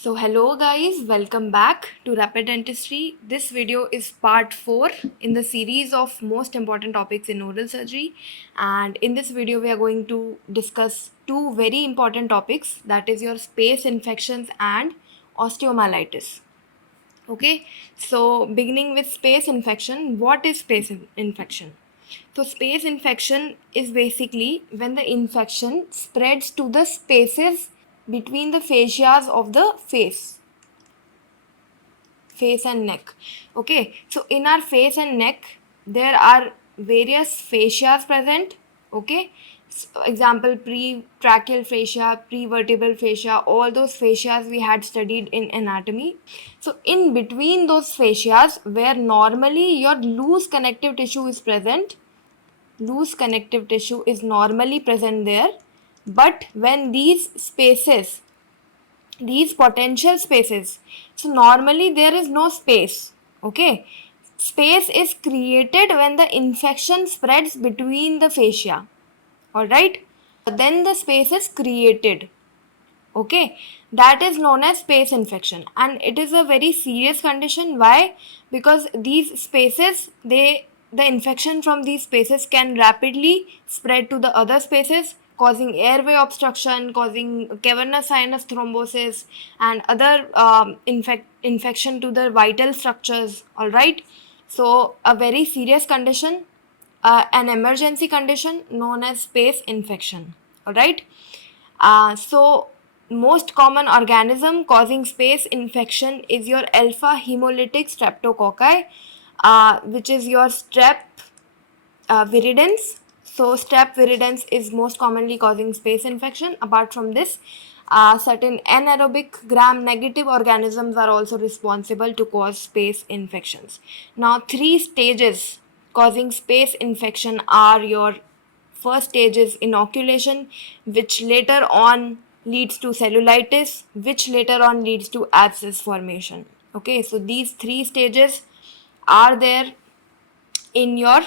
So hello guys, welcome back to Rapid Dentistry. This video is part 4 in the series of most important topics in oral surgery, and in this video we are going to discuss two very important topics, that is your space infections and osteomyelitis. Okay, so beginning with space infection, what is infection? So space infection is basically when the infection spreads to the spaces between the fascias of the face and neck. Okay, so in our face and neck there are various fascias present. Okay, so example pre-tracheal fascia, pre-vertebral fascia, all those fascias we had studied in anatomy. So in between those fascias where normally your loose connective tissue is present, loose connective tissue is normally present there, but when these potential spaces, so normally there is no space. Okay, space is created when the infection spreads between the fascia. All right, then the space is created. Okay, that is known as space infection, and it is a very serious condition. Why? Because these spaces, the infection from these spaces can rapidly spread to the other spaces, causing airway obstruction, causing cavernous sinus thrombosis, and other infection to the vital structures. All right, so a very serious condition, an emergency condition known as space infection. All right. So most common organism causing space infection is your alpha hemolytic streptococci, which is your strep viridans. So strep viridans is most commonly causing space infection. Apart from this, certain anaerobic gram-negative organisms are also responsible to cause space infections. Now, three stages causing space infection are your first stage is inoculation, which later on leads to cellulitis, which later on leads to abscess formation. Okay, so these three stages are there in your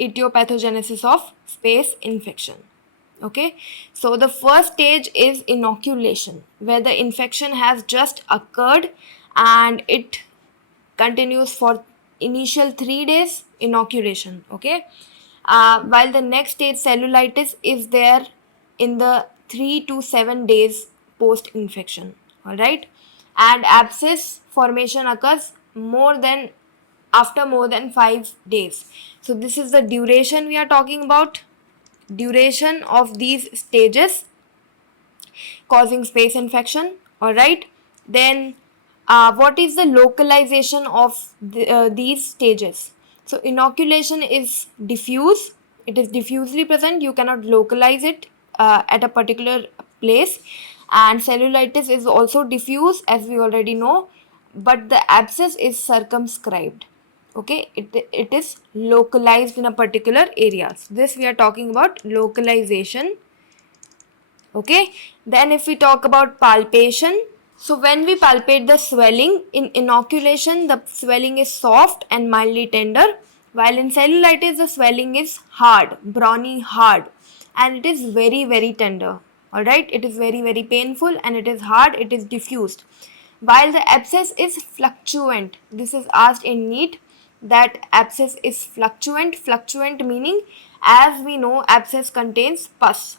etiopathogenesis of space infection. Okay, so the first stage is inoculation, where the infection has just occurred and it continues for initial 3 days inoculation. Okay, while the next stage cellulitis is there in the 3 to 7 days post infection. All right, and abscess formation occurs after more than 5 days. So this is the duration we are talking about, duration of these stages causing space infection. All right, then what is the localization of these stages? So inoculation is diffuse, it is diffusely present, you cannot localize it at a particular place, and cellulitis is also diffuse, as we already know, but the abscess is circumscribed. Okay, it is localized in a particular area. So this we are talking about localization. Okay, then if we talk about palpation, so when we palpate the swelling in inoculation, the swelling is soft and mildly tender, while in cellulitis the swelling is hard, brawny hard, and it is very tender. All right, it is very painful and it is hard, it is diffused. While the abscess is fluctuant, this is asked in NEET, that abscess is fluctuant meaning, as we know, abscess contains pus.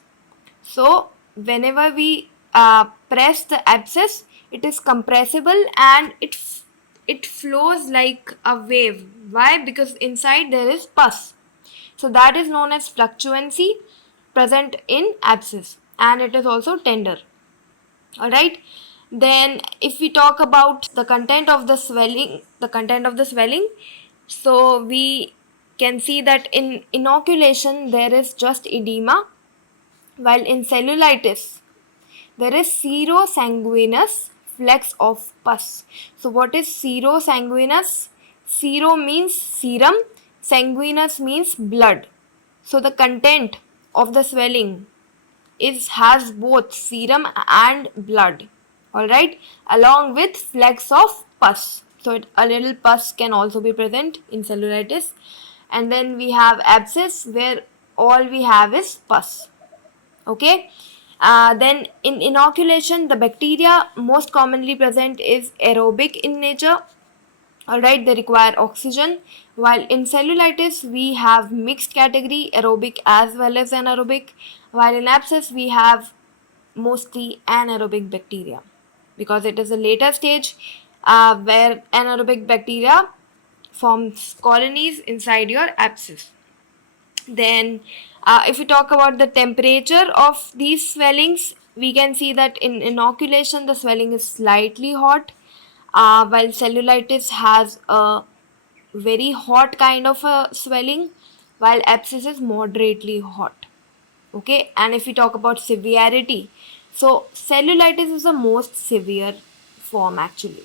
So whenever we press the abscess, it is compressible and it flows like a wave. Why? Because inside there is pus. So that is known as fluctuancy present in abscess, and it is also tender. All right. Then if we talk about the content of the swelling, so we can see that in inoculation there is just edema, while in cellulitis there is serosanguinous flecks of pus. So what is serosanguinous? Sero means serum, sanguinous means blood. So the content of the swelling has both serum and blood. All right, along with flecks of pus. So a little pus can also be present in cellulitis. And then we have abscess, where all we have is pus. Okay, Then in inoculation, the bacteria most commonly present is aerobic in nature. Alright, they require oxygen. While in cellulitis, we have mixed category, aerobic as well as anaerobic. While in abscess, we have mostly anaerobic bacteria because it is a later stage where anaerobic bacteria forms colonies inside your abscess. Then, if we talk about the temperature of these swellings, we can see that in inoculation the swelling is slightly hot, while cellulitis has a very hot kind of a swelling, while abscess is moderately hot. Okay, and if we talk about severity, so cellulitis is the most severe form actually,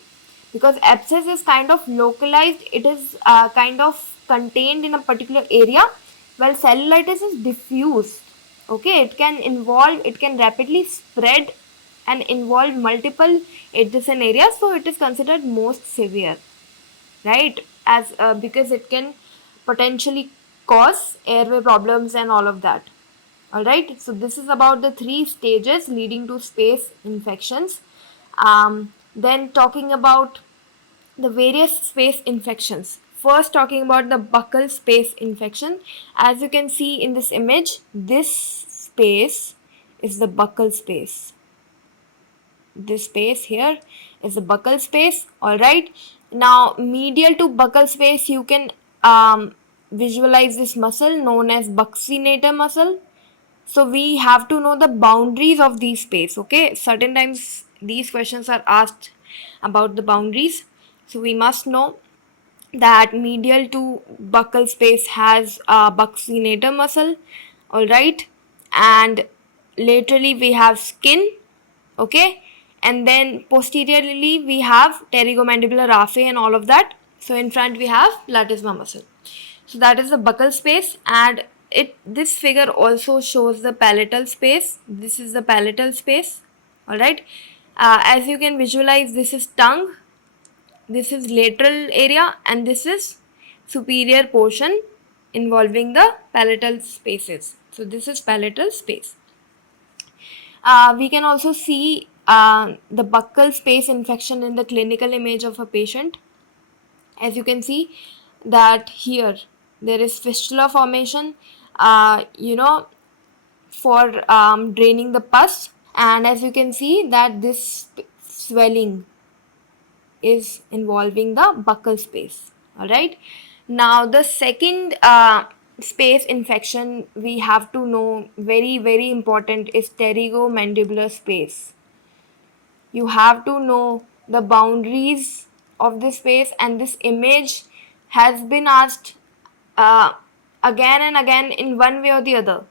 because abscess is kind of localized, it is kind of contained in a particular area, while cellulitis is diffuse. Okay, it can rapidly spread and involve multiple adjacent areas, so it is considered most severe, right? As because it can potentially cause airway problems and all of that. All right, so this is about the 3 stages leading to space infections. Then talking about the various space infections. First, talking about the buccal space infection. As you can see in this image, this space is the buccal space. This space here is the buccal space. All right. Now, medial to buccal space, you can visualize this muscle known as buccinator muscle. So we have to know the boundaries of these space. Okay, certain times these questions are asked about the boundaries. So we must know that medial to buccal space has a buccinator muscle. All right, and laterally we have skin. Okay, and then posteriorly we have pterygomandibular raphe and all of that. So in front we have platysma muscle. So that is the buccal space, and this figure also shows the palatal space. This is the palatal space. All right, as you can visualize, this is tongue, this is lateral area, and this is superior portion involving the palatal spaces. So this is palatal space. We can also see the buccal space infection in the clinical image of a patient. As you can see that here there is fistula formation, for draining the pus, and as you can see that this swelling is involving the buccal space. All right, now the second space infection we have to know, very important, is pterygomandibular space. You have to know the boundaries of this space, and this image has been asked uh, again and again in one way or the other.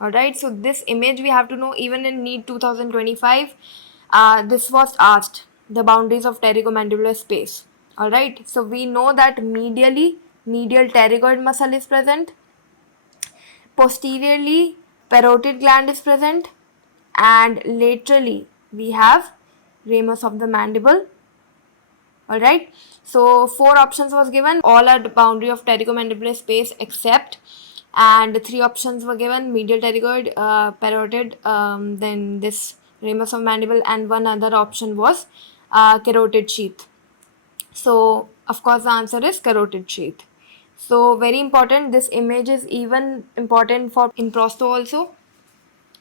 All right, so this image we have to know. Even in NEET 2025, this was asked, the boundaries of pterygomandibular space. All right, so we know that medially, medial pterygoid muscle is present, posteriorly parotid gland is present, and laterally we have ramus of the mandible. All right, so 4 options was given, all are the boundary of pterygomandibular space except, and 3 options were given, medial pterygoid, parotid, then this ramus of mandible, and one other option was carotid sheath. So of course the answer is carotid sheath. So very important, this image is even important for in prosto also.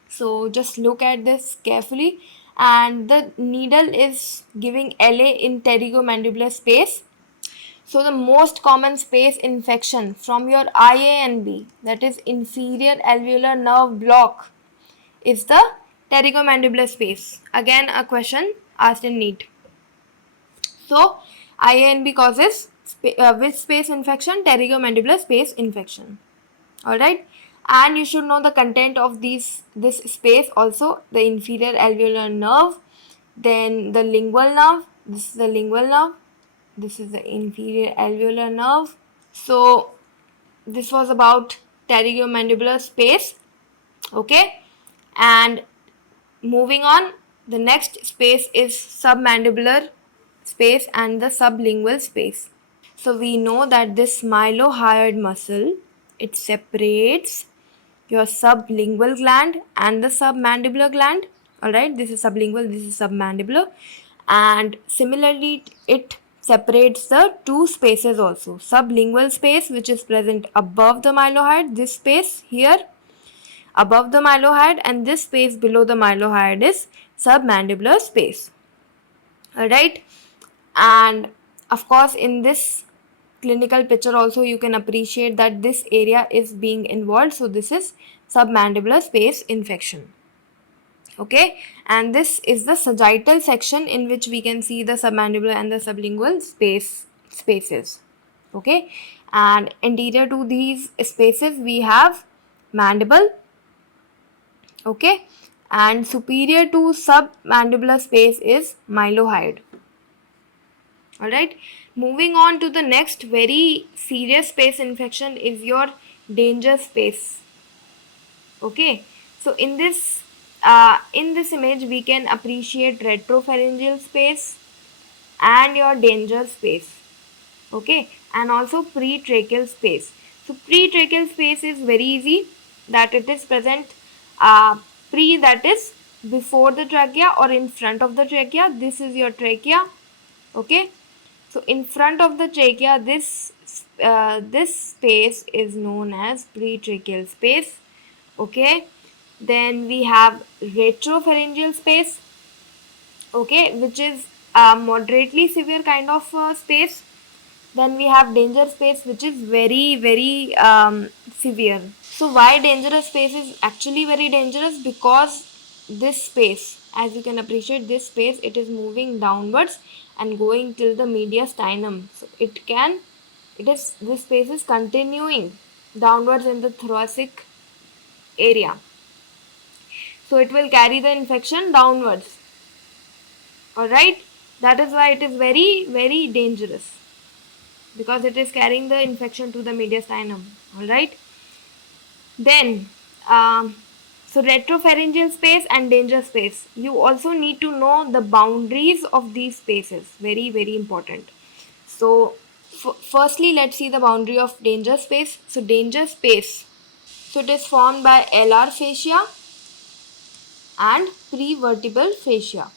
So just look at this carefully, and the needle is giving LA in pterygomandibular space. So the most common space infection from your IANB, that is inferior alveolar nerve block, is the pterygomandibular space. Again a question asked in NEET. So IANB causes which space infection? Pterygomandibular space infection. Alright, and you should know the content of this space also, the inferior alveolar nerve, then the lingual nerve. This is the lingual nerve, this is the inferior alveolar nerve. So this was about pterygomandibular space. Okay, and moving on, the next space is submandibular space and the sublingual space. So we know that this mylohyoid muscle, it separates your sublingual gland and the submandibular gland. Alright, this is sublingual, this is submandibular, and similarly it separates the two spaces also. Sublingual space, which is present above the mylohyoid, this space here above the mylohyoid, and this space below the mylohyoid is submandibular space. Alright, and of course in this clinical picture also you can appreciate that this area is being involved, so this is submandibular space infection. Okay, and this is the sagittal section in which we can see the submandibular and the sublingual spaces. Okay, and anterior to these spaces we have mandible. Okay, and superior to submandibular space is mylohyoid. Alright, moving on to the next very serious space infection is your danger space. Okay, so in this image we can appreciate retropharyngeal space and your danger space. Okay, and also pretracheal space. So pretracheal space is very easy, that it is present pre, that is before the trachea or in front of the trachea. This is your trachea. Okay, so in front of the trachea, this space is known as pretracheal space. Okay, then we have retropharyngeal space. Okay, which is a moderately severe kind of space. Then we have danger space, which is very severe. So why dangerous space is actually very dangerous? Because this space, as you can appreciate, this space, it is moving downwards and going till the mediastinum. So this space is continuing downwards in the thoracic area. So it will carry the infection downwards. Alright, that is why it is very dangerous, because it is carrying the infection to the mediastinum. Alright, then so retropharyngeal space and danger space, you also need to know the boundaries of these spaces, very important. So firstly let's see the boundary of danger space. So danger space, so it is formed by alar fascia and prevertebral fascia.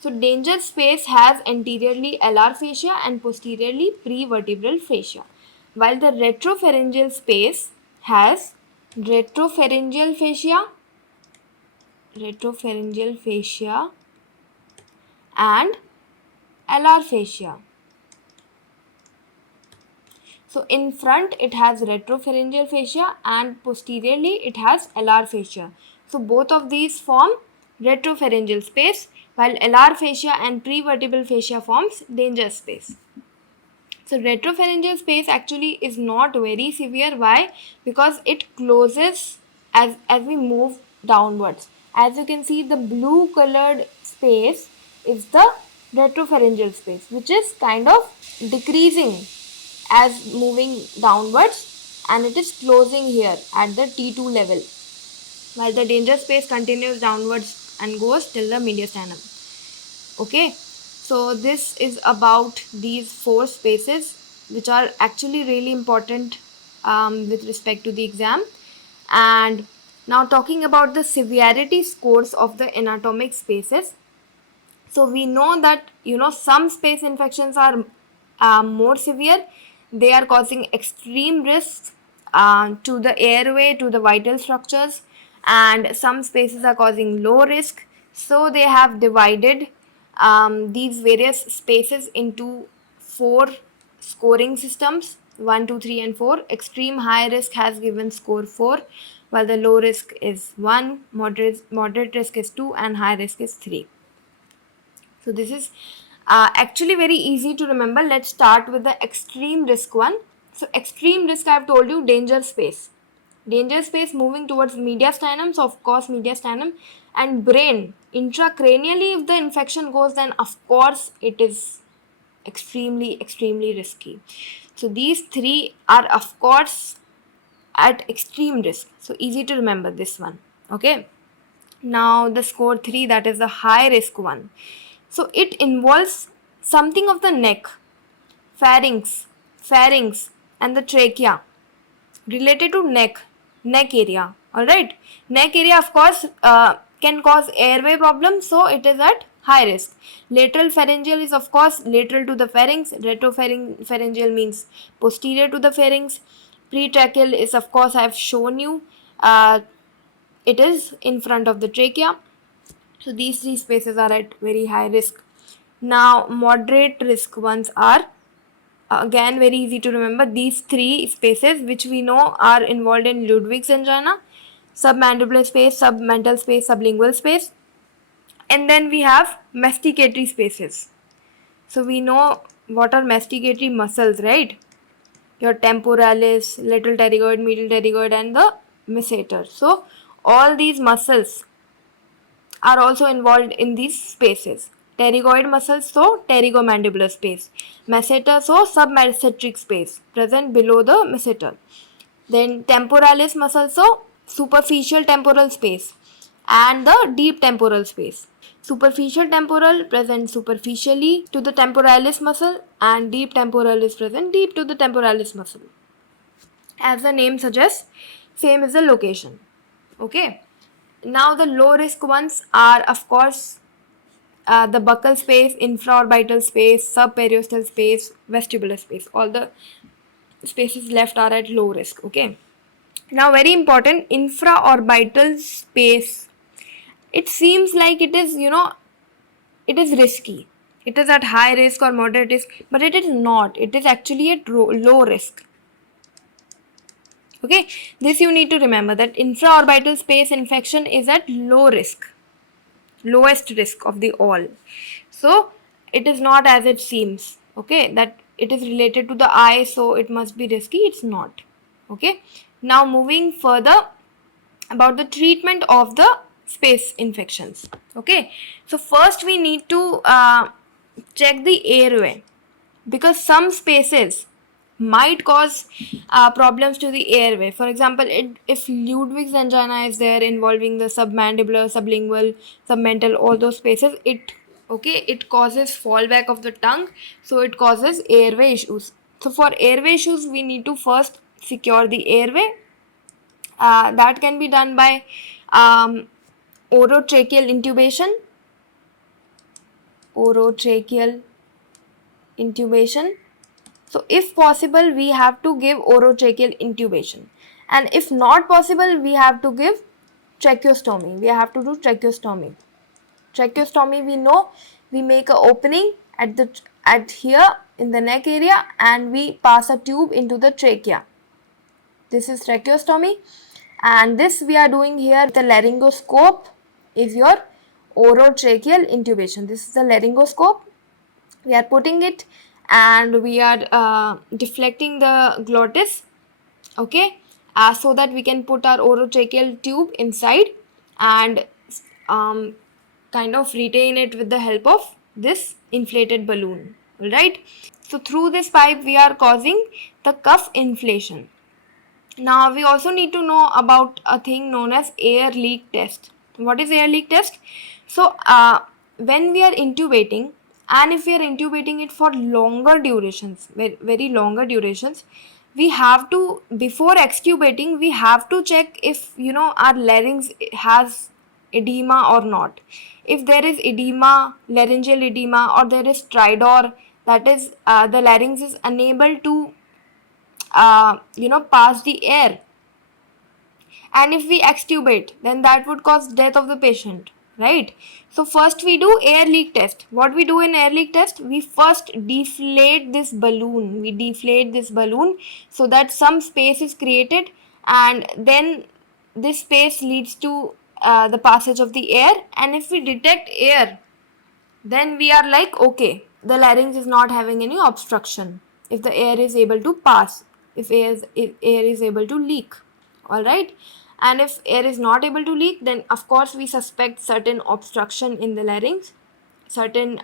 So danger space has anteriorly alar fascia and posteriorly prevertebral fascia, while the retropharyngeal space has retropharyngeal fascia and alar fascia. So in front it has retropharyngeal fascia and posteriorly it has alar fascia. So both of these form retropharyngeal space, while alar fascia and prevertebral fascia forms danger space. So retropharyngeal space actually is not very severe. Why? Because it closes as we move downwards. As you can see, the blue colored space is the retropharyngeal space, which is kind of decreasing as moving downwards, and it is closing here at the T2 level, while the danger space continues downwards and goes till the mediastinum. Okay, so this is about these four spaces, which are actually really important with respect to the exam. And now talking about the severity scores of the anatomic spaces. So we know that some space infections are more severe. They are causing extreme risks to the airway, to the vital structures, and some spaces are causing low risk. So they have divided these various spaces into 4 scoring systems: 1, 2, 3 and 4. Extreme high risk has given score 4, while the low risk is 1, moderate risk is 2, and high risk is 3. So this is actually very easy to remember. Let's start with the extreme risk one. So extreme risk, I have told you, danger space. Danger space moving towards mediastinum, so of course mediastinum, and brain. Intracranially, if the infection goes, then of course it is extremely risky. So these 3 are of course at extreme risk. So easy to remember this one. Okay. Now the score 3, that is the high risk one. So it involves something of the neck, pharynx, and the trachea related to neck area. All right, neck area of course can cause airway problems, so it is at high risk. Lateral pharyngeal is of course lateral to the pharynx. Retropharyngeal means posterior to the pharynx. Pretracheal is of course I have shown you, it is in front of the trachea. So these three spaces are at very high risk. Now moderate risk ones are, again very easy to remember, these three spaces which we know are involved in Ludwig's angina: submandibular space, submental space, sublingual space. And then we have masticatory spaces. So we know what are masticatory muscles, right? Your temporalis, lateral pterygoid, medial pterygoid, and the masseter. So all these muscles are also involved in these spaces. Pterygoid muscles, so pterygomandibular space. Masseter, so submasseteric space present below the masseter. Then temporalis muscle, so superficial temporal space and the deep temporal space. Superficial temporal present superficially to the temporalis muscle, and deep temporal is present deep to the temporalis muscle. As the name suggests, same is the location. Okay. Now the low risk ones are of course the buccal space, infraorbital space, subperiosteal space, vestibular space. All the spaces left are at low risk. Okay. Now very important, infraorbital space. It seems like it is, it is risky. It is at high risk or moderate risk, but it is not. It is actually at low risk. Okay, this you need to remember, that infraorbital space infection is at low risk, lowest risk of the all. So it is not as it seems, okay, that it is related to the eye, so it must be risky. It's not. Okay, now moving further about the treatment of the space infections. Okay, so first we need to check the airway, because some spaces might cause problems to the airway. For example, if Ludwig's angina is there involving the submandibular, sublingual, submental, all those spaces, it causes fallback of the tongue, so it causes airway issues. So for airway issues, we need to first secure the airway. That can be done by orotracheal intubation. So if possible, we have to give orotracheal intubation, and if not possible, we have to give tracheostomy. We have to do tracheostomy. Tracheostomy, we know, we make an opening at here in the neck area, and we pass a tube into the trachea. This is tracheostomy, and this we are doing here. The laryngoscope is your orotracheal intubation. This is the laryngoscope. We are putting it and we are deflecting the glottis, okay, so that we can put our orotracheal tube inside and kind of retain it with the help of this inflated balloon. Alright, so through this pipe we are causing the cuff inflation. Now we also need to know about a thing known as air leak test. What is air leak test? So when we are intubating, and if we are intubating it for longer durations, very longer durations, we have to, before extubating, we have to check if our larynx has edema or not. If there is edema, laryngeal edema, or there is stridor, that is the larynx is unable to pass the air, and if we extubate, then that would cause death of the patient, right? So first we do air leak test. What we do in air leak test, we first deflate this balloon so that some space is created, and then this space leads to the passage of the air. And if we detect air, then we are like, okay, the larynx is not having any obstruction, if the air is able to pass, if air is able to leak. All right, and if air is not able to leak, then of course we suspect certain obstruction in the larynx, certain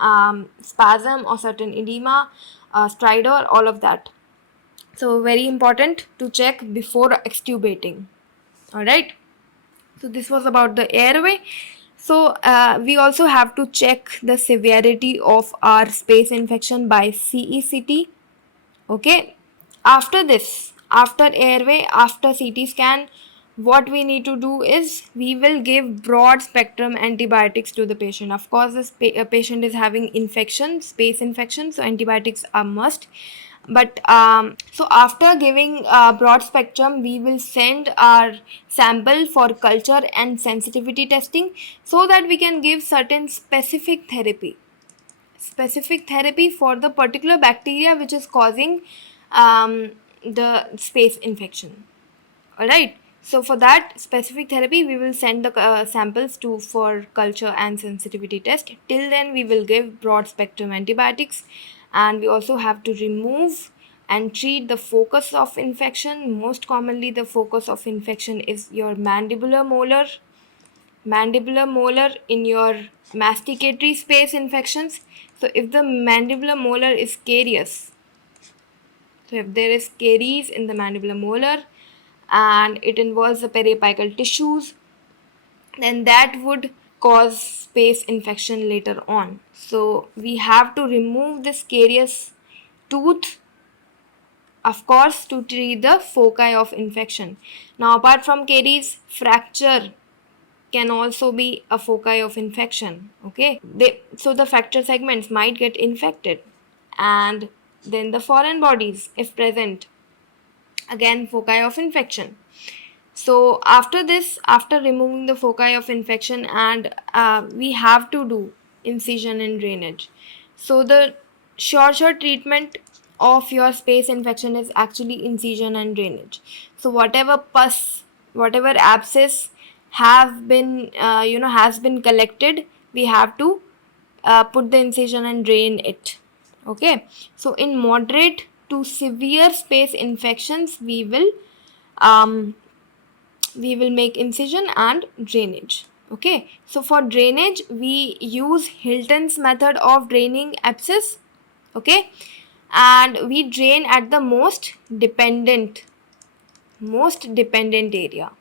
spasm or certain edema, stridor, all of that. So very important to check before extubating. All right, so this was about the airway. So we also have to check the severity of our space infection by CECT. Okay, After this, after airway, after CT scan, what we need to do is we will give broad spectrum antibiotics to the patient. Of course, this patient is having infection, space infection, so antibiotics are must. But so after giving broad spectrum, we will send our sample for culture and sensitivity testing, so that we can give certain specific therapy for the particular bacteria which is causing the space infection. All right, so for that specific therapy we will send the samples to for culture and sensitivity test. Till then we will give broad spectrum antibiotics, and we also have to remove and treat the focus of infection. Most commonly the focus of infection is your mandibular molar in your masticatory space infections. So if the mandibular molar is carious, so if there is caries in the mandibular molar and it involves the periapical tissues, then that would cause space infection later on. So we have to remove this carious tooth, of course, to treat the foci of infection. Now apart from caries, fracture can also be a foci of infection. Okay, so the fracture segments might get infected, and then the foreign bodies if present, again foci of infection. So after this, after removing the foci of infection, and we have to do incision and drainage. So the sure treatment of your space infection is actually incision and drainage. So whatever pus, whatever abscess have been has been collected, we have to put the incision and drain it. Okay, so in moderate to severe space infections, um, we will make incision and drainage. Okay, so for drainage we use Hilton's method of draining abscess. Okay, and we drain at the most dependent area.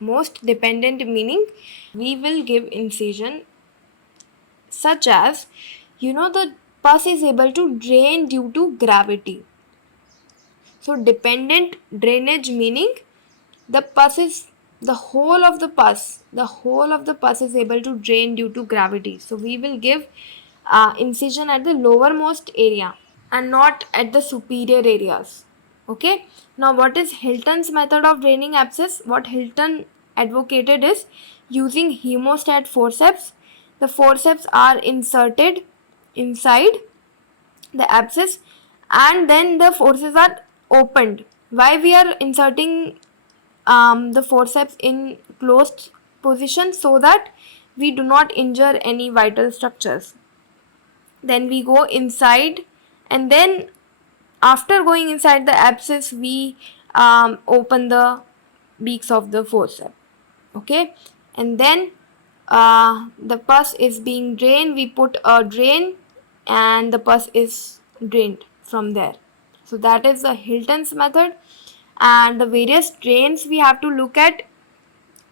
Most dependent meaning we will give incision such as, the pus is able to drain due to gravity. So dependent drainage meaning the whole of the pus is able to drain due to gravity. So we will give incision at the lowermost area and not at the superior areas. Okay, now what is Hilton's method of draining abscess? What Hilton advocated is using hemostat forceps. The forceps are inserted inside the abscess and then the forceps are opened. Why we are inserting the forceps in closed position? So that we do not injure any vital structures. Then we go inside, and then after going inside the abscess we open the beaks of the forceps. Okay, and then the pus is being drained, we put a drain and the pus is drained from there. So that is the Hilton's method. And the various drains we have to look at.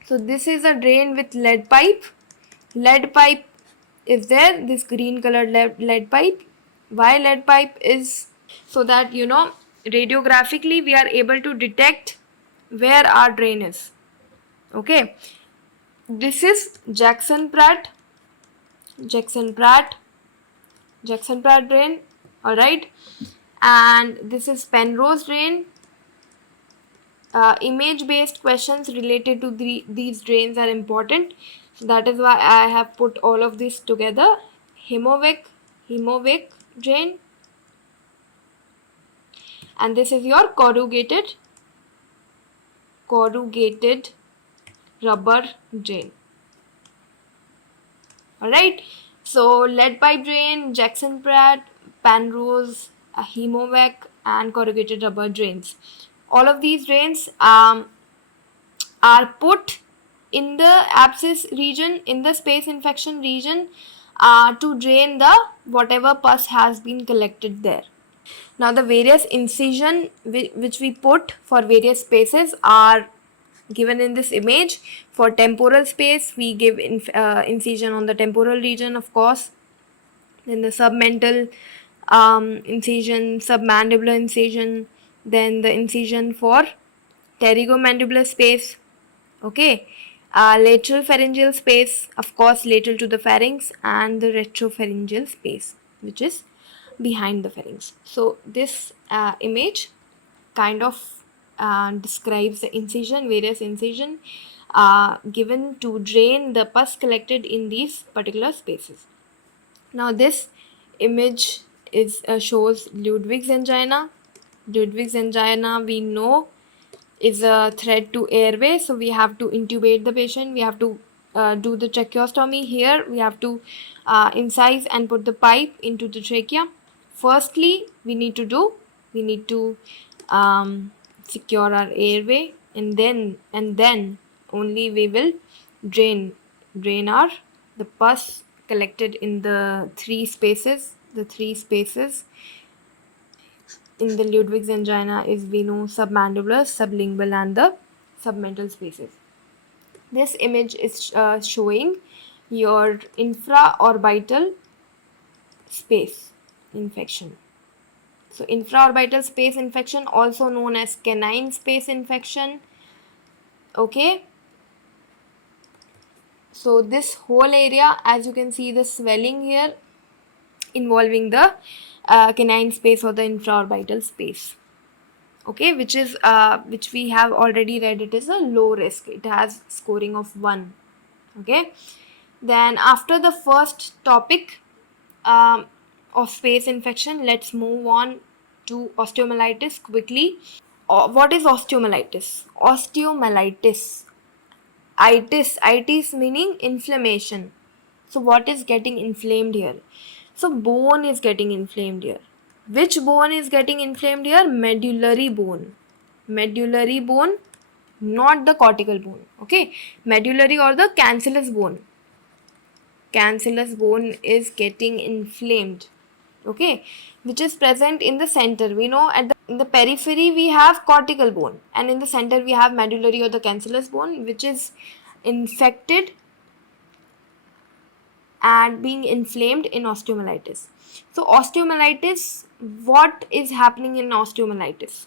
So this is a drain with lead pipe. Lead pipe is there, this green colored lead pipe. Why lead pipe is so that radiographically we are able to detect where our drain is. Okay, this is Jackson Pratt drain. All right, and this is Penrose drain. Image based questions related to these drains are important, so that is why I have put all of this together. Hemovic drain, and this is your corrugated rubber drain. Alright, so lead pipe drain, Jackson Pratt, Penrose, Hemovac, and corrugated rubber drains. All of these drains are put in the abscess region, in the space infection region, to drain the whatever pus has been collected there. Now the various incision which we put for various spaces are given in this image. For temporal space we give incision on the temporal region, of course. Then the submental incision, submandibular incision, then the incision for pterygomandibular space, okay, lateral pharyngeal space, of course lateral to the pharynx, and the retropharyngeal space, which is behind the pharynx. So this image kind of describes the incision, various incision given to drain the pus collected in these particular spaces. Now this image is shows Ludwig's angina. Ludwig's angina, we know, is a threat to airway, so we have to intubate the patient. We have to do the tracheostomy. Here we have to incise and put the pipe into the trachea. Firstly, we need to secure our airway, and then only we will drain our the pus collected in the three spaces. The three spaces in the Ludwig's angina is veno, submandibular, sublingual, and the submental spaces. This image is showing your infraorbital space infection. So infraorbital space infection, also known as canine space infection, okay. So this whole area, as you can see the swelling here, involving the canine space or the infraorbital space, okay, which we have already read, it is a low risk, it has scoring of 1, okay. Then after the first topic of space infection, let's move on to osteomyelitis quickly. What is osteomyelitis? Itis meaning inflammation. So what is getting inflamed here? So bone is getting inflamed here. Which bone is getting inflamed here? Medullary bone. Medullary bone, not the cortical bone, okay. Medullary or the cancellous bone. Cancellous bone is getting inflamed, okay, which is present in the center. We know in the periphery we have cortical bone, and in the center we have medullary or the cancellous bone, which is infected and being inflamed in osteomyelitis. So osteomyelitis, what is happening in osteomyelitis?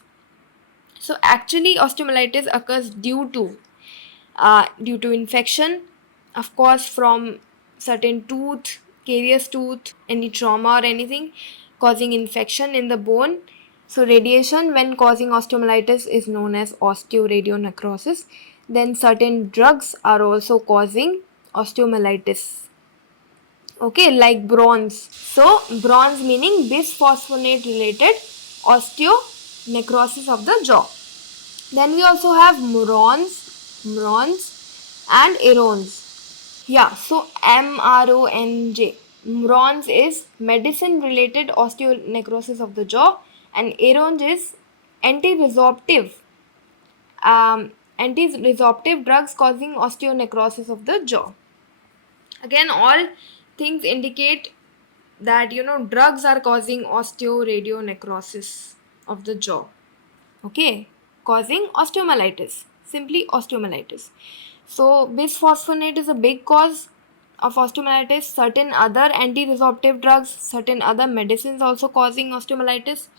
So actually osteomyelitis occurs due to infection, of course, from certain tooth, carious tooth, any trauma or anything causing infection in the bone. So radiation when causing osteomyelitis is known as osteoradionecrosis. Then certain drugs are also causing osteomyelitis, okay, like bronze. So bronze meaning bisphosphonate related osteonecrosis of the jaw. Then we also have murons and Aarons. Yeah, so MRONJ. Murons is medicine related osteonecrosis of the jaw, and Aarons is anti-resorptive drugs causing osteonecrosis of the jaw. Again, all things indicate that drugs are causing osteoradionecrosis of the jaw, okay, causing osteomyelitis, simply osteomyelitis. So bisphosphonate is a big cause of osteomyelitis. Certain other anti-resorptive drugs, certain other medicines also causing osteomyelitis,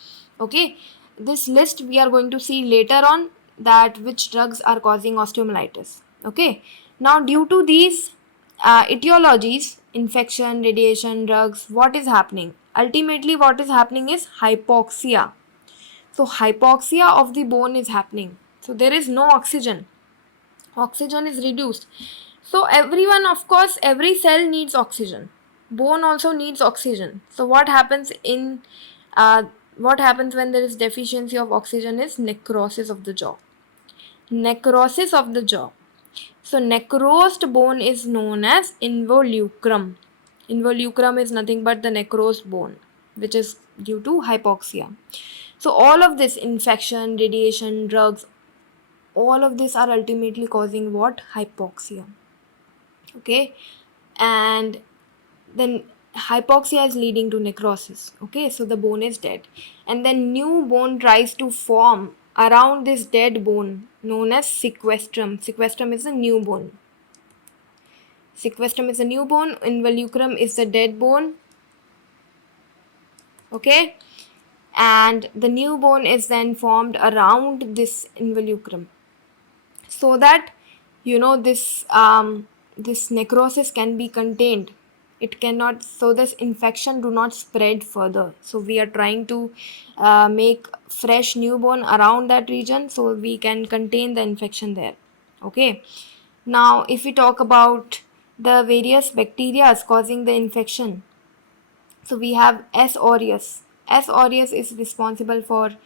okay. This list we are going to see later on, that which drugs are causing osteomyelitis, okay. Now due to these etiologies, infection, radiation, drugs, what is happening? Ultimately what is happening is hypoxia. So hypoxia of the bone is happening. So there is no oxygen. Oxygen is reduced. So everyone, of course, every cell needs oxygen. Bone also needs oxygen. So what happens when there is deficiency of oxygen is necrosis of the jaw. Necrosis of the jaw. So necrosed bone is known as involucrum. Involucrum is nothing but the necrosed bone, which is due to hypoxia. So all of this, infection, radiation, drugs, all of this are ultimately causing what? Hypoxia, okay. And then hypoxia is leading to necrosis, okay. So the bone is dead, and then new bone tries to form around this dead bone, known as sequestrum. Sequestrum is a new bone. Sequestrum is a new bone. Involucrum is the dead bone, okay. and the new bone is then formed around this involucrum, so that this necrosis can be contained. It cannot, so this infection do not spread further. So we are trying to make fresh newborn around that region so we can contain the infection there. Okay, now if we talk about the various bacteria causing the infection, so we have S aureus. S aureus is responsible for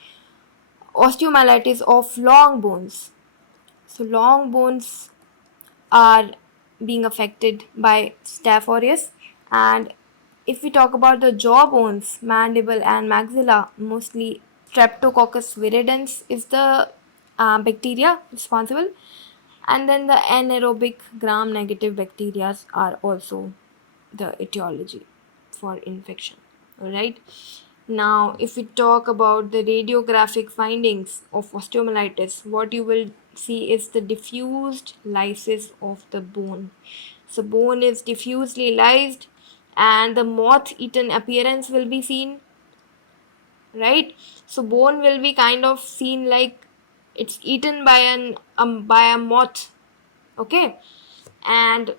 osteomyelitis of long bones. So long bones are being affected by Staph aureus. And if we talk about the jaw bones, mandible and maxilla, mostly Streptococcus viridans is the bacteria responsible. And then the anaerobic gram-negative bacteria are also the etiology for infection. Alright. Now, if we talk about the radiographic findings of osteomyelitis, what you will see is the diffused lysis of the bone. So, bone is diffusely lysed and the moth-eaten appearance will be seen, right? So, bone will be kind of seen like it's eaten by by a moth, okay? And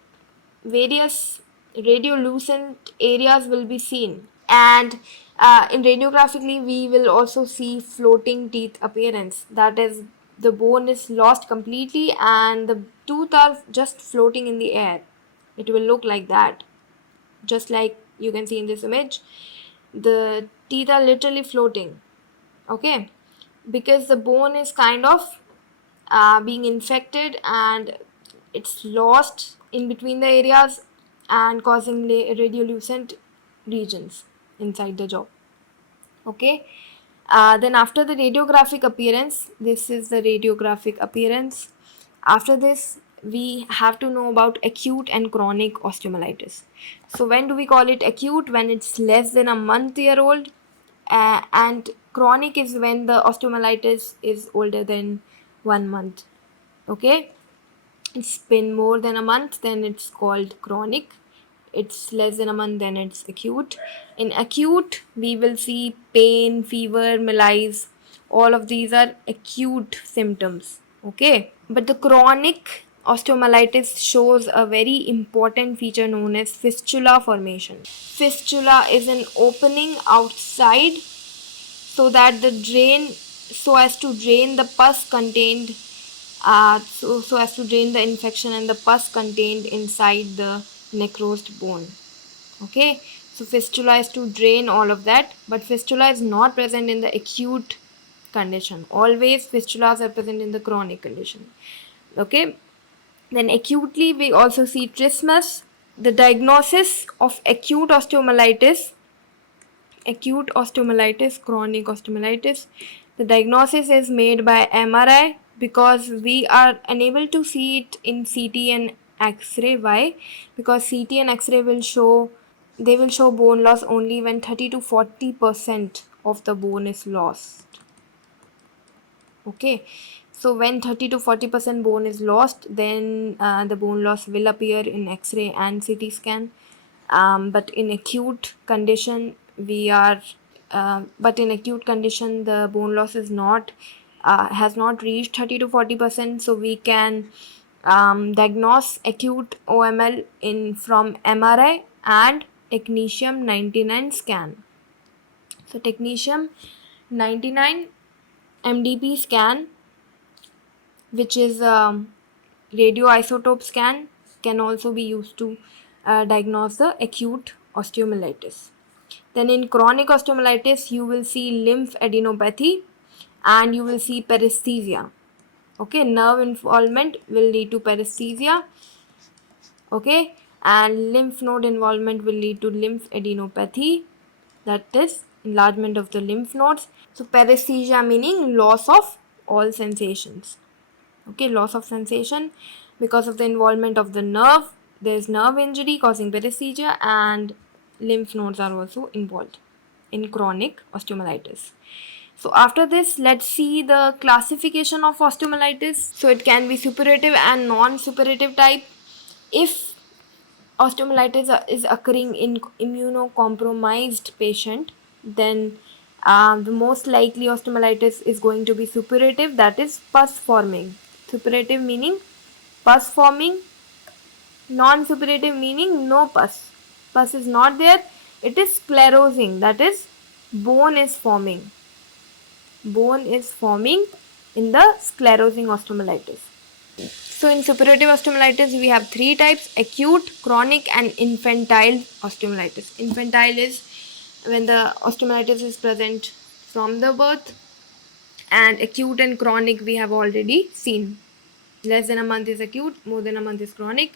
various radiolucent areas will be seen, and in radiographically we will also see floating teeth appearance, that is the bone is lost completely and the tooth are just floating in the air. It will look like that, just like you can see in this image. The teeth are literally floating, okay, because the bone is kind of being infected and it's lost in between the areas and causing radiolucent regions inside the jaw. Okay, then after the radiographic appearance, this is the radiographic appearance. After this, we have to know about acute and chronic osteomyelitis. So when do we call it acute? When it's less than a month-year old, and chronic is when the osteomyelitis is older than 1 month. Okay, it's been more than a month, then it's called chronic. It's less than a month, then it's acute. In acute, we will see pain, fever, malaise. All of these are acute symptoms. Okay, but the chronic osteomyelitis shows a very important feature known as fistula formation. Fistula is an opening outside so that the drain, so as to drain the pus contained, so as to drain the infection and the pus contained inside the necrosed bone. Okay, so fistula is to drain all of that, but fistula is not present in the acute condition. Always fistulas are present in the chronic condition. Okay, then acutely we also see trismus. The diagnosis of acute osteomyelitis, chronic osteomyelitis, the diagnosis is made by MRI because we are unable to see it in CT and X-ray. Why? Because CT and X-ray will show, they will show bone loss only when 30 to 40% of the bone is lost. Okay, so when 30 to 40% bone is lost, then the bone loss will appear in X-ray and CT scan. But in acute condition, but in acute condition, the bone loss is not has not reached 30 to 40%. So we can diagnose acute OML in from MRI and technetium 99 scan. So technetium 99 MDP scan, which is radioisotope scan, can also be used to diagnose the acute osteomyelitis. Then in chronic osteomyelitis, you will see lymphadenopathy and you will see paresthesia. Okay, nerve involvement will lead to paresthesia. Okay, and lymph node involvement will lead to lymphadenopathy, that is enlargement of the lymph nodes. So paresthesia meaning loss of all sensations. Okay, loss of sensation because of the involvement of the nerve. There is nerve injury causing paresthesia and lymph nodes are also involved in chronic osteomyelitis. So after this, let's see the classification of osteomyelitis. So it can be suppurative and non-suppurative type. If osteomyelitis is occurring in immunocompromised patient, then The most likely osteomyelitis is going to be suppurative, that is pus forming. Suppurative meaning pus forming, non-suppurative meaning no pus. Pus is not there. It is sclerosing, that is bone is forming. Bone is forming in the sclerosing osteomyelitis. So in suppurative osteomyelitis, we have three types: acute, chronic, and infantile osteomyelitis. Infantile is when the osteomyelitis is present from the birth, and acute and chronic we have already seen. Less than a month is acute, more than a month is chronic.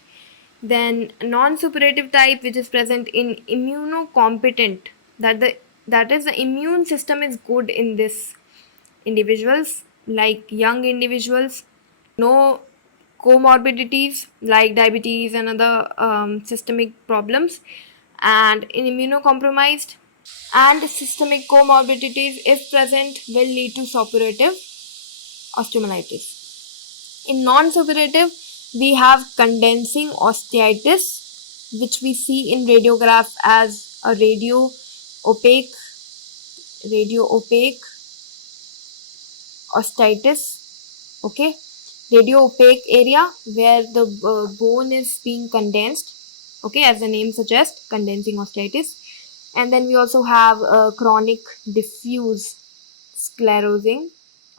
Then non-suppurative type, which is present in immunocompetent, that is the immune system is good in this individuals, like young individuals, no comorbidities like diabetes and other systemic problems, and in immunocompromised and systemic comorbidities if present will lead to suppurative osteomyelitis. In non-suppurative, we have condensing osteitis, which we see in radiograph as a radio-opaque osteitis. Okay, radio-opaque area where the bone is being condensed. Okay, as the name suggests, condensing osteitis. And then we also have chronic diffuse sclerosing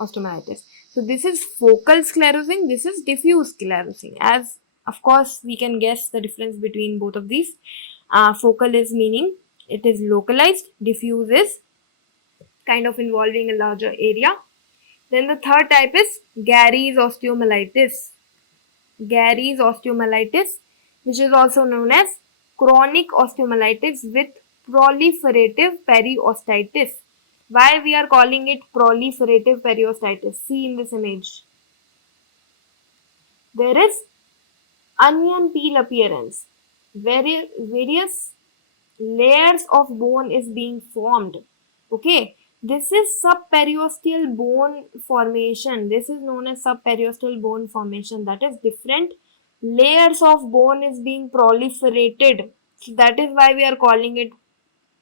osteomyelitis. So this is focal sclerosing, this is diffuse sclerosing. As of course we can guess the difference between both of these. Focal is meaning it is localized, diffuse is kind of involving a larger area. Then the third type is Gary's osteomyelitis. Gary's osteomyelitis, which is also known as chronic osteomyelitis with proliferative periostitis. Why we are calling it proliferative periostitis? See in this image. There is onion peel appearance. Various layers of bone is being formed. Okay, this is subperiosteal bone formation. This is known as subperiosteal bone formation. That is different layers of bone is being proliferated. So that is why we are calling it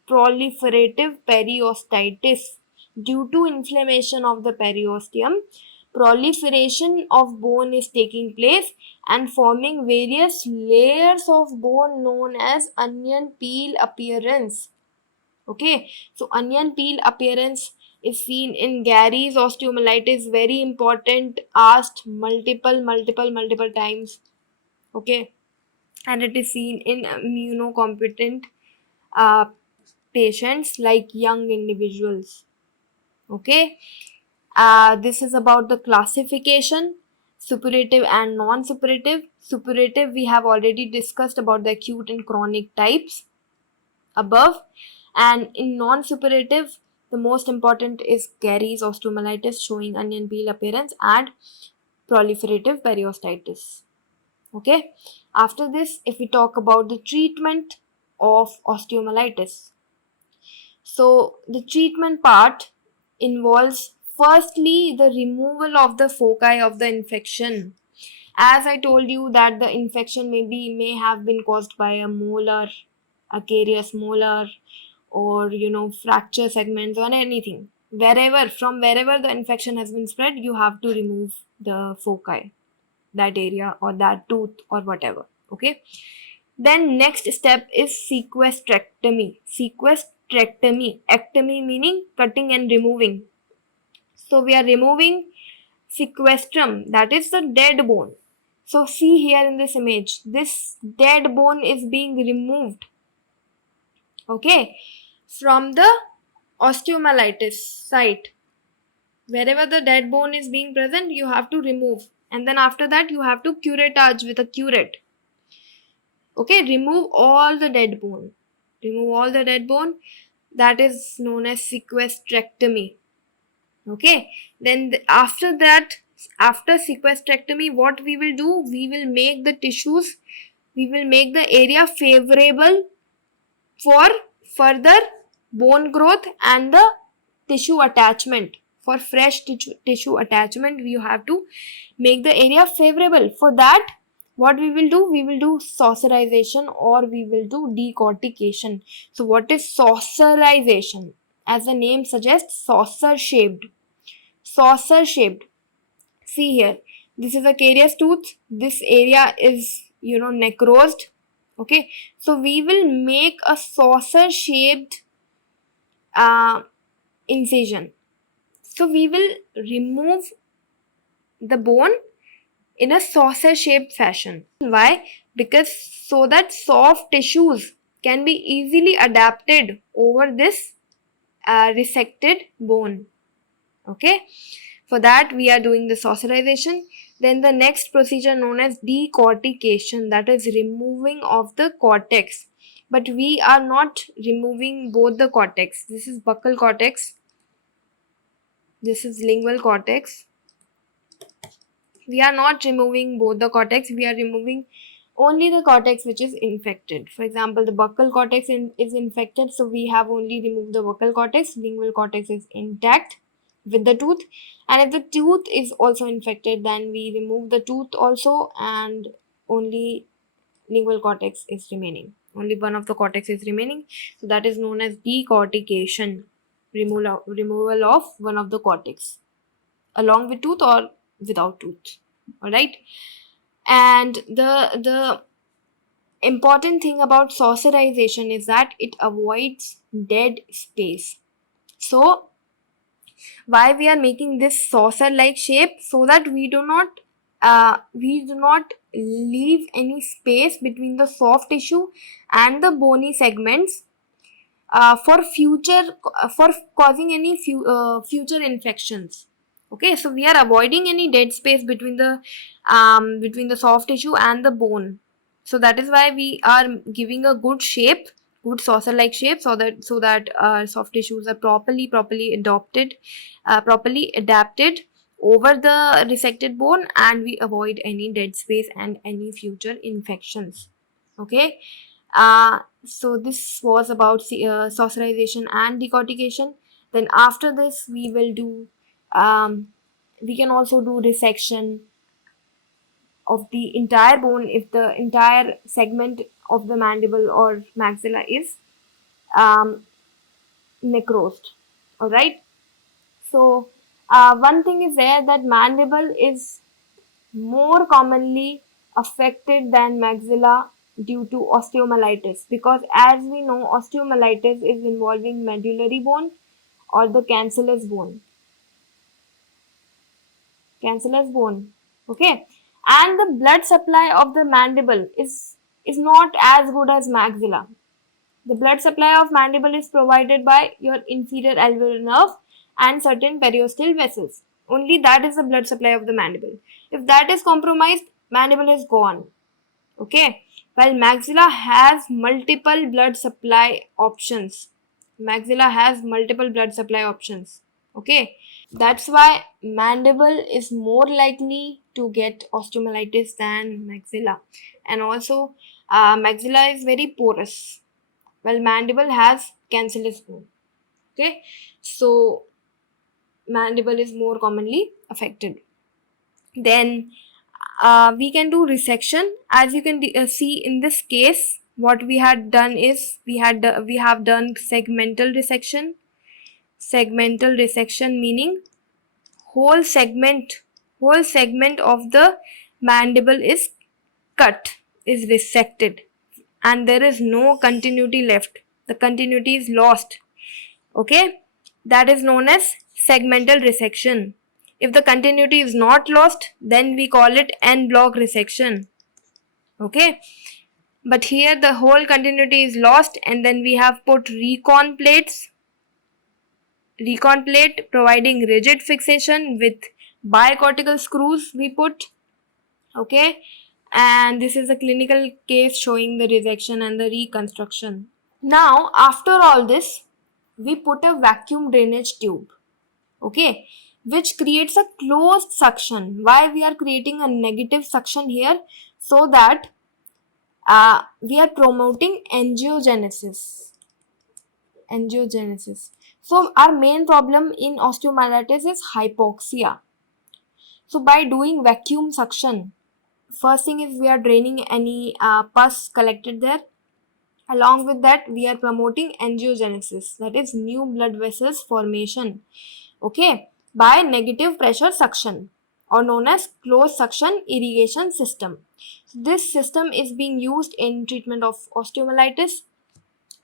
proliferative periostitis. Due to inflammation of the periosteum, proliferation of bone is taking place and forming various layers of bone known as onion peel appearance. Okay, so onion peel appearance is seen in Gary's osteomyelitis, very important, asked multiple times. Okay, and it is seen in immunocompetent uh, patients like young individuals. Okay, this is about the classification, suppurative and non-suppurative. Suppurative, we have already discussed about the acute and chronic types above, and in non-suppurative, the most important is Gary's osteomyelitis showing onion peel appearance and proliferative periostitis. Okay, after this, if we talk about the treatment of osteomyelitis, so the treatment part involves firstly the removal of the foci of the infection. As I told you that the infection may have been caused by a molar, a carious molar, or fracture segments or anything. Wherever the infection has been spread, you have to remove the foci, that area or that tooth or whatever. Okay. Then next step is sequestrectomy. Sequestrectomy. Ectomy meaning cutting and removing. So we are removing sequestrum, that is the dead bone. So see here in this image, this dead bone is being removed. Okay, from the osteomyelitis site. Wherever the dead bone is being present, you have to remove. And then after that, you have to curettage with a curette. Okay, remove all the dead bone. Remove all the dead bone. That is known as sequestrectomy. Okay, then after that, after sequestrectomy, what we will do? We will make the tissues, we will make the area favorable for further bone growth and the tissue attachment. For fresh tissue attachment, we have to make the area favorable. For that, what we will do? We will do saucerization or we will do decortication. So what is saucerization? as the name suggests, saucer shaped. Saucer shaped. See here, this is a carious tooth. This area is, necrosed. Okay, so we will make a saucer shaped incision. So we will remove the bone in a saucer shaped fashion. Why? Because so that soft tissues can be easily adapted over this resected bone. Okay, for that we are doing the saucerization. Then the next procedure known as decortication, that is removing of the cortex. But we are not removing both the cortex. This is buccal cortex, this is lingual cortex. We are not removing both the cortex, we are removing only the cortex which is infected. For example, the buccal cortex is infected, so we have only removed the buccal cortex. Lingual cortex is intact with the tooth, and if the tooth is also infected, then we remove the tooth also, and only lingual cortex is remaining. Only one of the cortex is remaining, so that is known as decortication, removal of one of the cortex along with tooth or without tooth. All right, and the important thing about saucerization is that it avoids dead space. So why we are making this saucer like shape? So that we do not leave any space between the soft tissue and the bony segments for causing any future infections. Okay, so we are avoiding any dead space between the soft tissue and the bone. So that is why we are giving a good shape, good saucer like shape, so that soft tissues are properly adapted over the resected bone, and we avoid any dead space and any future infections. Okay, so this was about saucerization and decortication. Then after this we will do we can also do resection of the entire bone if the entire segment of the mandible or maxilla is um, necrosed. All right, so one thing is there that mandible is more commonly affected than maxilla due to osteomyelitis, because as we know, osteomyelitis is involving medullary bone or the cancellous bone. Okay, and the blood supply of the mandible is not as good as maxilla. The blood supply of mandible is provided by your inferior alveolar nerve and certain periosteal vessels. Only that is the blood supply of the mandible. If that is compromised, mandible is gone. Okay, while maxilla has multiple blood supply options. Maxilla has multiple blood supply options. Okay, that's why mandible is more likely to get osteomyelitis than maxilla. And also, maxilla is very porous, while mandible has cancellous bone. Okay, so mandible is more commonly affected. Then we can do resection. As you can see in this case, what we had done is we have done segmental resection. Segmental resection meaning whole segment of the mandible is cut, is resected, and there is no continuity left. The continuity is lost. Okay, that is known as segmental resection. If the continuity is not lost, then we call it en bloc resection. Okay, but here the whole continuity is lost, and then we have put recon plate providing rigid fixation with bicortical screws we put. Okay, and this is a clinical case showing the resection and the reconstruction. Now after all this, we put a vacuum drainage tube, okay, which creates a closed suction. Why we are creating a negative suction here? So that we are promoting angiogenesis. So our main problem in osteomyelitis is hypoxia. So by doing vacuum suction, first thing is we are draining any pus collected there. Along with that, we are promoting angiogenesis, that is new blood vessels formation, okay, by negative pressure suction, or known as closed suction irrigation system. This system is being used in treatment of osteomyelitis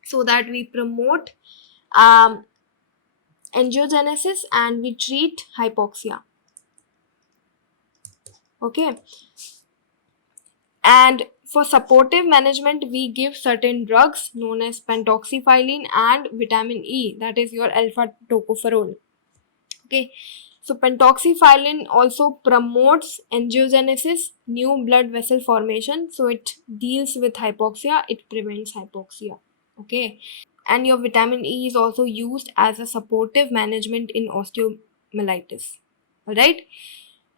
so that we promote um, angiogenesis and we treat hypoxia. Okay, and for supportive management, we give certain drugs known as pentoxifylline and vitamin E, that is your alpha tocopherol. Okay, so pentoxifylline also promotes angiogenesis, new blood vessel formation, so it deals with hypoxia, it prevents hypoxia. Okay, and your vitamin E is also used as a supportive management in osteomyelitis. All right.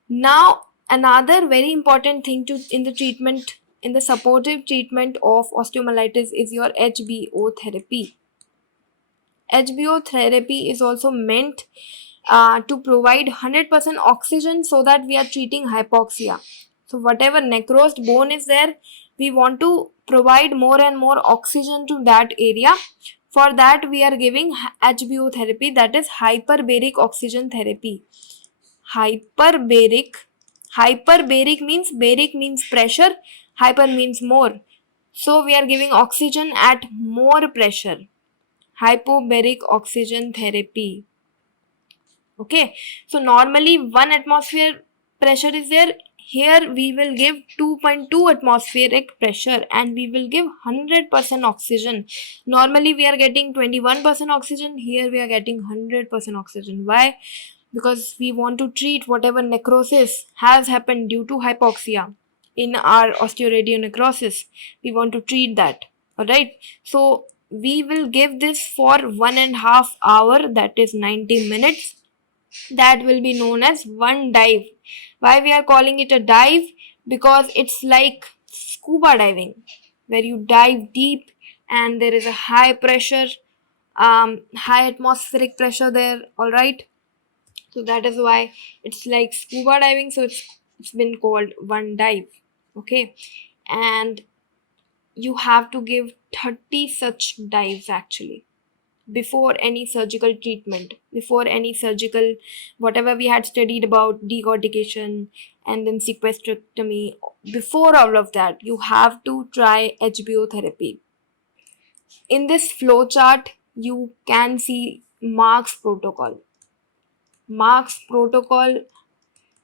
Now, another very important thing to in the treatment, in the supportive treatment of osteomyelitis, is your HBO therapy. HBO therapy is also meant to provide 100% oxygen so that we are treating hypoxia. So whatever necrosed bone is there, we want to provide more and more oxygen to that area. For that, we are giving HBO therapy, that is hyperbaric oxygen therapy. Hyperbaric. Hyperbaric means, baric means pressure, hyper means more. So we are giving oxygen at more pressure. Hypobaric oxygen therapy. Okay, so normally 1 atmosphere pressure is there. Here we will give 2.2 atmospheric pressure and we will give 100% oxygen. Normally we are getting 21% oxygen. Here we are getting 100% oxygen. Why? Because we want to treat whatever necrosis has happened due to hypoxia in our osteoradionecrosis. We want to treat that. Alright. So we will give this for 1.5 hours, that is 90 minutes. That will be known as one dive. Why we are calling it a dive? Because it's like scuba diving, where you dive deep and there is a high pressure, high atmospheric pressure there. All right. So that is why it's like scuba diving. So it's been called one dive. Okay, and you have to give 30 such dives actually before any surgical treatment, before any surgical, whatever we had studied about decortication and then sequestrectomy, before all of that, you have to try HBO therapy. In this flow chart, you can see Mark's protocol. Mark's protocol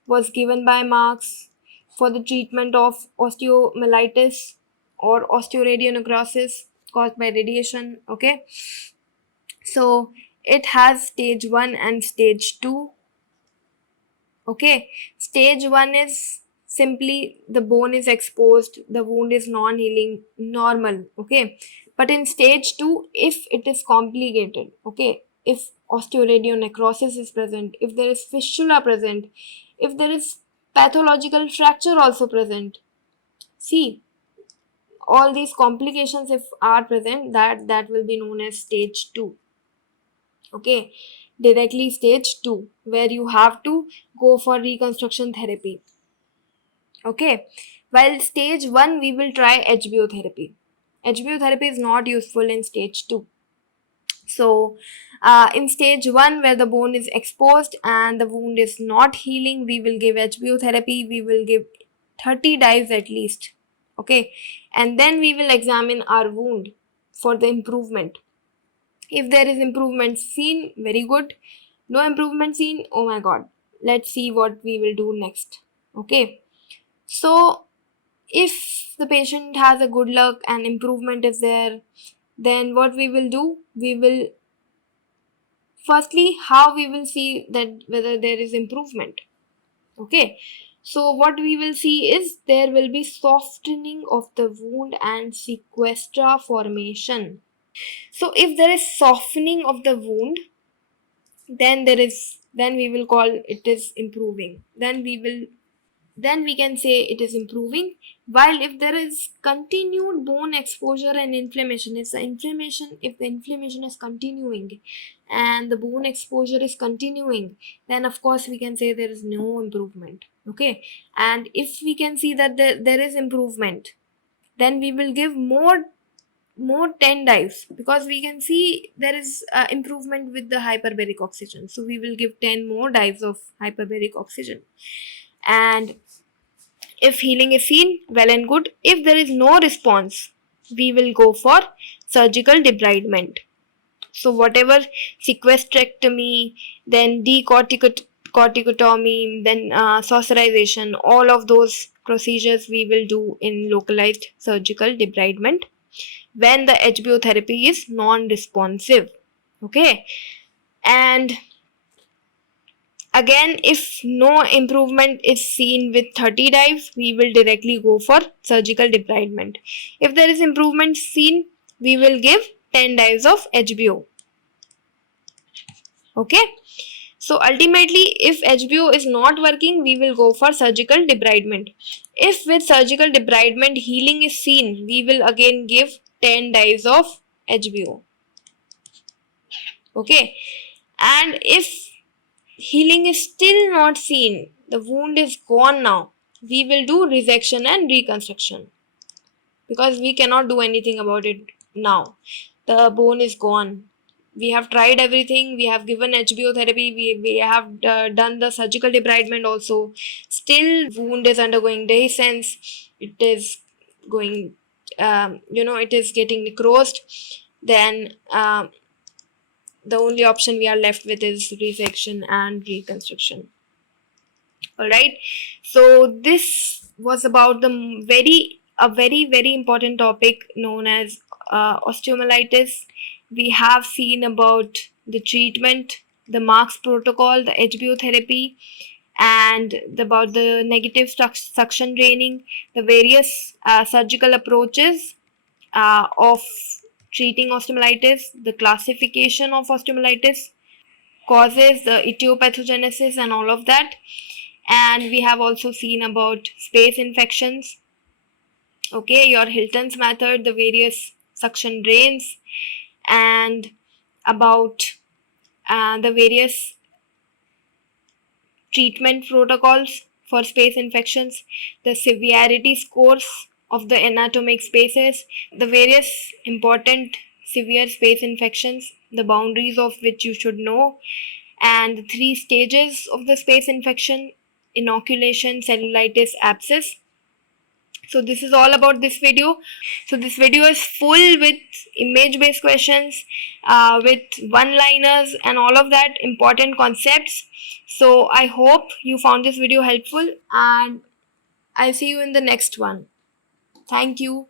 was given by Marx for the treatment of osteomyelitis or osteoradionecrosis caused by radiation. Okay, so it has stage 1 and stage 2. Okay, stage 1 is simply the bone is exposed, the wound is non-healing, normal. Okay, but in stage 2, if it is complicated, okay, if osteoradionecrosis is present, if there is fistula present, if there is pathological fracture also present, see, all these complications if are present, that will be known as stage 2. Okay, directly stage 2, where you have to go for reconstruction therapy. Okay, while stage 1 we will try HBO therapy. HBO therapy is not useful in stage 2. So in stage 1, where the bone is exposed and the wound is not healing, we will give HBO therapy. We will give 30 dives at least. Okay, and then we will examine our wound for the improvement. If there is improvement seen, very good. No improvement seen, oh my god, let's see what we will do next. Okay, so if the patient has a good luck and improvement is there, then what we will do, we will firstly, how we will see that whether there is improvement. Okay, so what we will see is there will be softening of the wound and sequestra formation. So if there is softening of the wound, then we will call it is improving. Then we can say it is improving. While if there is continued bone exposure and inflammation, if the inflammation is continuing and the bone exposure is continuing, then of course we can say there is no improvement. Okay, and if we can see that there is improvement, then we will give more more 10 dives, because we can see there is improvement with the hyperbaric oxygen. So we will give 10 more dives of hyperbaric oxygen. And if healing is seen, well and good. If there is no response, we will go for surgical debridement. So whatever sequestrectomy, then decorticotomy, then saucerization, all of those procedures we will do in localized surgical debridement when the HBO therapy is non-responsive. Okay, and again, if no improvement is seen with 30 dives, we will directly go for surgical debridement. If there is improvement seen, we will give 10 dives of HBO. Okay. So ultimately, if HBO is not working, we will go for surgical debridement. If with surgical debridement healing is seen, we will again give 10 dives of HBO. Okay. And if healing is still not seen, the wound is gone now, we will do resection and reconstruction, because we cannot do anything about it now. The bone is gone. We have tried everything. We have given HBO therapy. We have done the surgical debridement also. Still, wound is undergoing dehiscence. It is going, it is getting necrosed. Then the only option we are left with is resection and reconstruction. All right. So this was about the very important topic known as osteomyelitis. We have seen about the treatment, the Marks protocol, the HBO therapy, and about the negative suction draining, the various surgical approaches of treating osteomyelitis, the classification of osteomyelitis, causes, the etiopathogenesis, and all of that. And we have also seen about space infections, okay, your Hilton's method, the various suction drains, and about the various treatment protocols for space infections, the severity scores of the anatomic spaces, the various important severe space infections, the boundaries of which you should know, and the 3 stages of the space infection: inoculation, cellulitis, abscess. So this is all about this video. So this video is full with image based questions, with one liners and all of that important concepts. So I hope you found this video helpful, and I'll see you in the next one. Thank you.